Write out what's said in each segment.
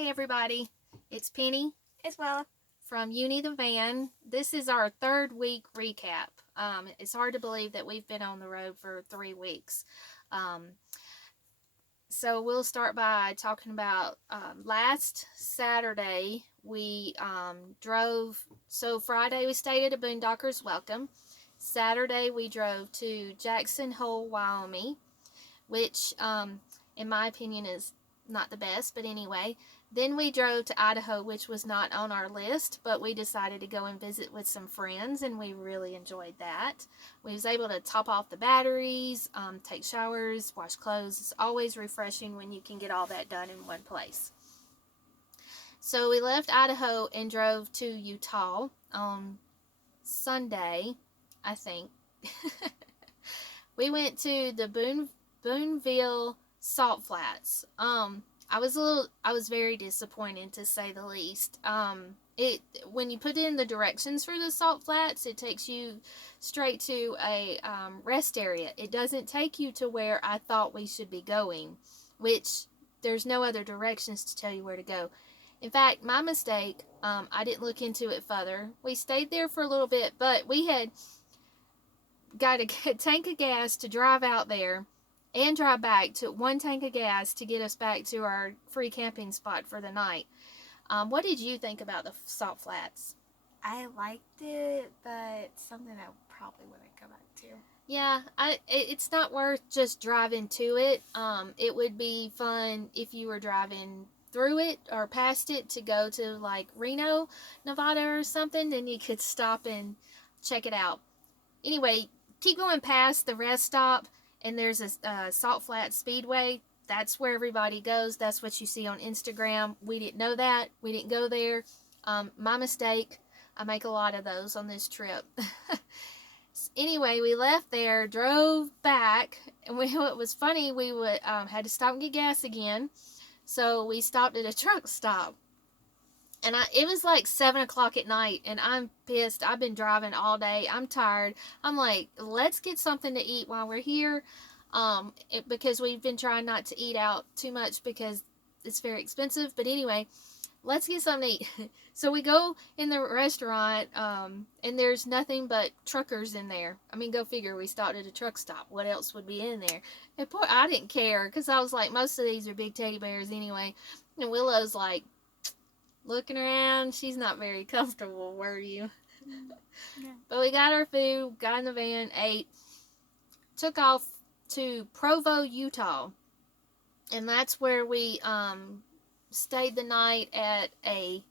Hey everybody, it's Penny As well. from Uni the Van. This is our third week recap. It's hard to believe that we've been on the road for 3 weeks. Um, so we'll start by talking about last Saturday we drove. So Friday we stayed at a Boondockers Welcome. Saturday we drove to Jackson Hole, Wyoming, which in my opinion is not the best, but anyway. Then we drove to Idaho, which was not on our list, but we decided to go and visit with some friends, and we really enjoyed that. We was able to top off the batteries, take showers, wash clothes. It's always refreshing when you can get all that done in one place. So we left Idaho and drove to Utah on Sunday, I think. We went to the Boonville Salt Flats. I was very disappointed, to say the least. When you put in the directions for the Salt Flats, it takes you straight to a rest area. It doesn't take you to where I thought we should be going, which there's no other directions to tell you where to go. In fact, my mistake, I didn't look into it further. We stayed there for a little bit, but we had got a tank of gas to drive out there and drive back. Took one tank of gas to get us back to our free camping spot for the night. What did you think about the Salt Flats? I liked it, but something I probably wouldn't go back to. Yeah, it's not worth just driving to it. It would be fun if you were driving through it or past it to go to like Reno, Nevada or something. Then you could stop and check it out. Anyway, keep going past the rest stop, and there's a Salt Flat Speedway. That's where everybody goes. That's what you see on Instagram. We didn't know that. We didn't go there. My mistake. I make a lot of those on this trip. Anyway, we left there, drove back, and what was funny, we had to stop and get gas again. So we stopped at a truck stop. And it was like 7 o'clock at night, and I'm pissed. I've been driving all day. I'm tired. I'm like, let's get something to eat while we're here, because we've been trying not to eat out too much because it's very expensive. But anyway, let's get something to eat. So we go in the restaurant, and there's nothing but truckers in there. I mean, go figure. We stopped at a truck stop. What else would be in there? And I didn't care because I was like, most of these are big teddy bears anyway. And Willow's like, looking around. She's not very comfortable, were you? Yeah. But we got our food, got in the van, ate, took off to Provo, Utah. And that's where we stayed the night at a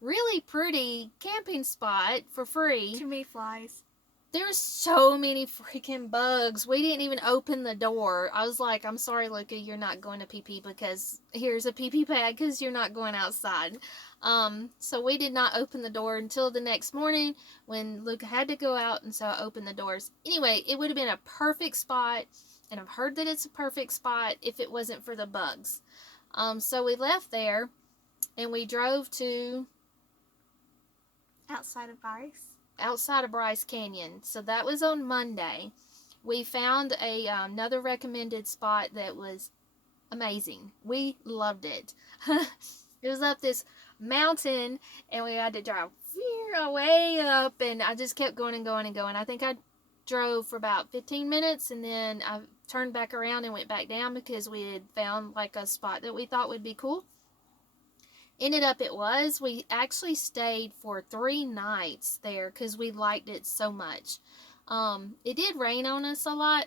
really pretty camping spot for free. Too many flies. There's so many freaking bugs. We didn't even open the door. I was like, I'm sorry, Luca, you're not going to pee-pee because here's a pee-pee pad because you're not going outside. So we did not open the door until the next morning when Luca had to go out, and so I opened the doors. Anyway, it would have been a perfect spot, and I've heard that it's a perfect spot if it wasn't for the bugs. So we left there, and we drove to Outside of Bryce Canyon. So that was on Monday. We found another recommended spot that was amazing. We loved it. It was up this mountain, and we had to drive way up, and I just kept going and going and going. I think I drove for about 15 minutes, and then I turned back around and went back down because we had found like a spot that we thought would be cool. Ended up we actually stayed for 3 nights there because we liked it so much. It did rain on us a lot,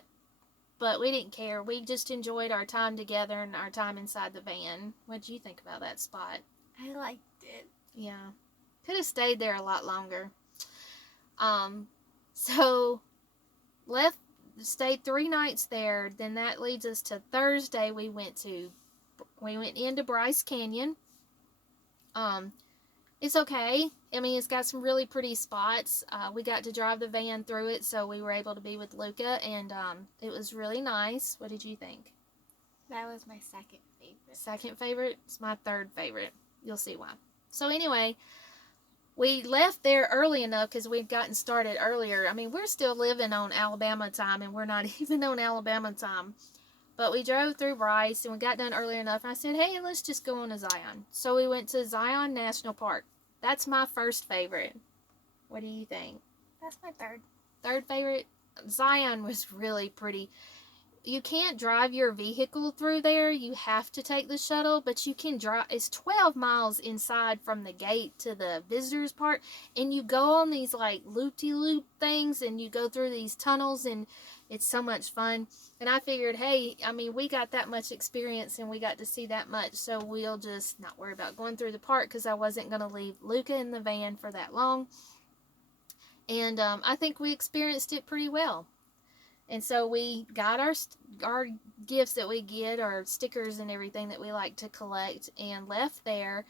but we didn't care. We just enjoyed our time together and our time inside the van. What did you think about that spot? I liked it. Yeah. Could have stayed there a lot longer. So stayed 3 nights there. Then that leads us to Thursday. We went into Bryce Canyon. It's okay. I mean, it's got some really pretty spots. We got to drive the van through it, so we were able to be with Luca, and it was really nice. What did you think? That was my second favorite. Second favorite? It's my third favorite. You'll see why. So anyway, we left there early enough because we'd gotten started earlier. I mean, we're still living on Alabama time, and we're not even on Alabama time. But we drove through Bryce and we got done early enough. And I said, hey, let's just go on to Zion. So we went to Zion National Park. That's my first favorite. What do you think? That's my third. Third favorite? Zion was really pretty. You can't drive your vehicle through there. You have to take the shuttle, but you can drive. It's 12 miles inside from the gate to the visitors part, and you go on these like loop-de-loop things, and you go through these tunnels, and it's so much fun. And I figured, hey, I mean, we got that much experience and we got to see that much, so we'll just not worry about going through the park because I wasn't going to leave Luca in the van for that long. And I think we experienced it pretty well. And so we got our gifts that we get, our stickers and everything that we like to collect, and left there.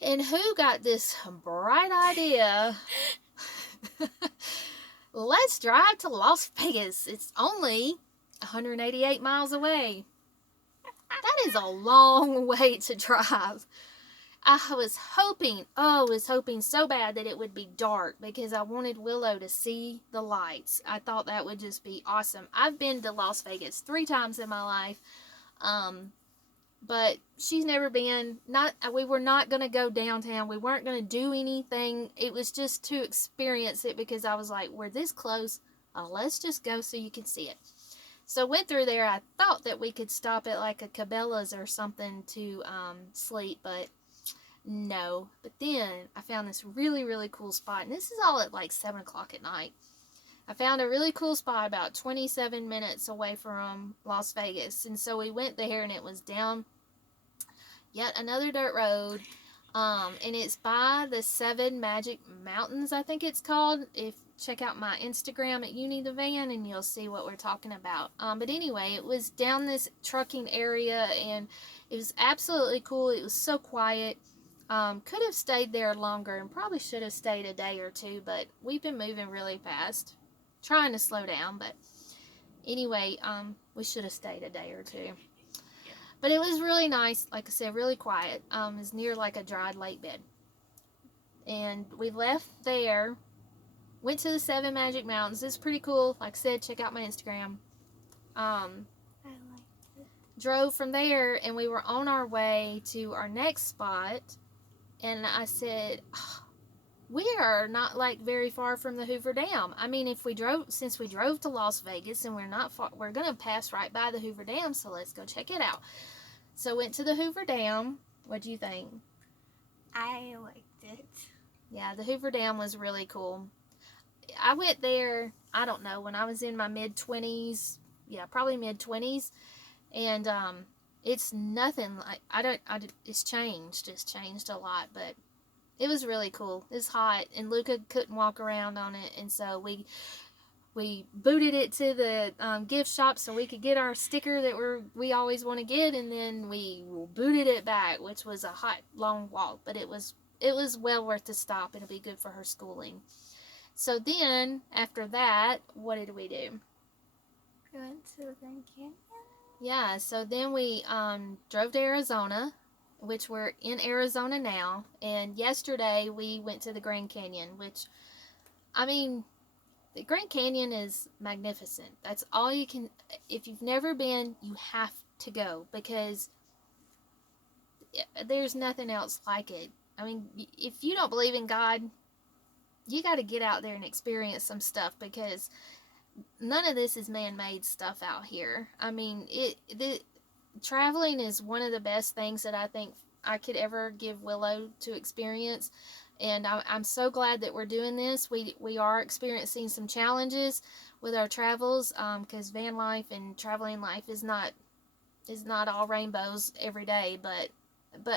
And who got this bright idea? Let's drive to Las Vegas. It's only 188 miles away. That is a long way to drive. I was hoping so bad that it would be dark because I wanted Willow to see the lights. I thought that would just be awesome. I've been to Las Vegas 3 times in my life, but she's never been. We were not going to go downtown. We weren't going to do anything. It was just to experience it because I was like, we're this close. Let's just go so you can see it. So went through there. I thought that we could stop at like a Cabela's or something to sleep, but no. But then I found this really, really cool spot. And this is all at like 7 o'clock at night. I found a really cool spot about 27 minutes away from Las Vegas. And so we went there and it was down yet another dirt road. And it's by the 7 Magic Mountains, I think it's called. Check out my Instagram at Uni the Van and you'll see what we're talking about. But anyway, it was down this trucking area and it was absolutely cool. It was so quiet. Could have stayed there longer and probably should have stayed a day or two, but we've been moving really fast, trying to slow down, but anyway, we should have stayed a day or two. But it was really nice, like I said, really quiet. It's near like a dried lake bed. And we left there, went to the 7 Magic Mountains. It's pretty cool. Like I said, check out my Instagram. I like it. Drove from there and we were on our way to our next spot. And I said, we are not like very far from the Hoover Dam. I mean, since we drove to Las Vegas and we're not far, we're going to pass right by the Hoover Dam, so let's go check it out. So went to the Hoover Dam. What do you think? I liked it. Yeah, the Hoover Dam was really cool. I went there, I don't know, when I was in my mid-20s. Yeah, probably mid-20s. And, it's nothing like, it's changed. It's changed a lot, but it was really cool. It's hot, and Luca couldn't walk around on it, and so we booted it to the gift shop so we could get our sticker that we always want to get, and then we booted it back, which was a hot, long walk, but it was well worth the stop. It'll be good for her schooling. So then, after that, what did we do? We went to the Grand Canyon. Yeah, so then we drove to Arizona, which we're in Arizona now. And yesterday we went to the Grand Canyon, which, I mean, the Grand Canyon is magnificent. That's all you can, if you've never been, you have to go because there's nothing else like it. I mean, if you don't believe in God, you got to get out there and experience some stuff because none of this is man-made stuff out here. I mean, traveling is one of the best things that I think I could ever give Willow to experience, and I'm so glad that we're doing this. We are experiencing some challenges with our travels because van life and traveling life is not all rainbows every day, but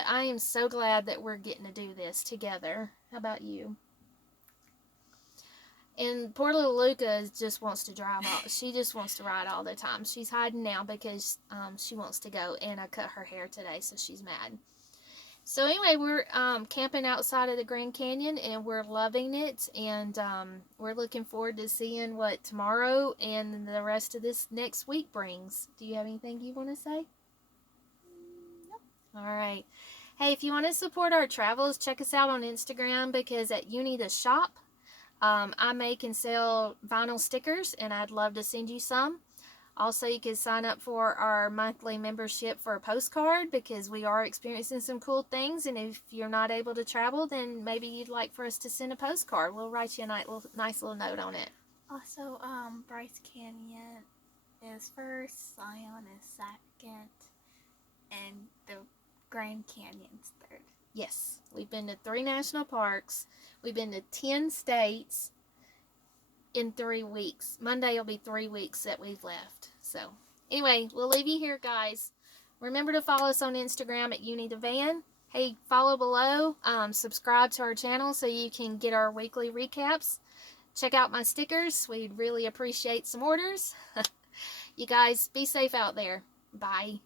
I am so glad that we're getting to do this together. How about you? And poor little Luca just wants to drive she just wants to ride all the time. She's hiding now because she wants to go, and I cut her hair today, so she's mad. So anyway, we're camping outside of the Grand Canyon, and we're loving it, and we're looking forward to seeing what tomorrow and the rest of this next week brings. Do you have anything you want to say? Nope. All right. Hey, if you want to support our travels, check us out on Instagram because at Uni the Shop, I make and sell vinyl stickers, and I'd love to send you some. Also, you can sign up for our monthly membership for a postcard because we are experiencing some cool things. And if you're not able to travel, then maybe you'd like for us to send a postcard. We'll write you a nice little note on it. Also, Bryce Canyon is first, Zion is second, and the Grand Canyon's third. Yes, we've been to 3 national parks. We've been to 10 states in 3 weeks. Monday will be 3 weeks that we've left. So, anyway, we'll leave you here, guys. Remember to follow us on Instagram at UniTheVan. Hey, follow below. Subscribe to our channel so you can get our weekly recaps. Check out my stickers. We'd really appreciate some orders. You guys, be safe out there. Bye.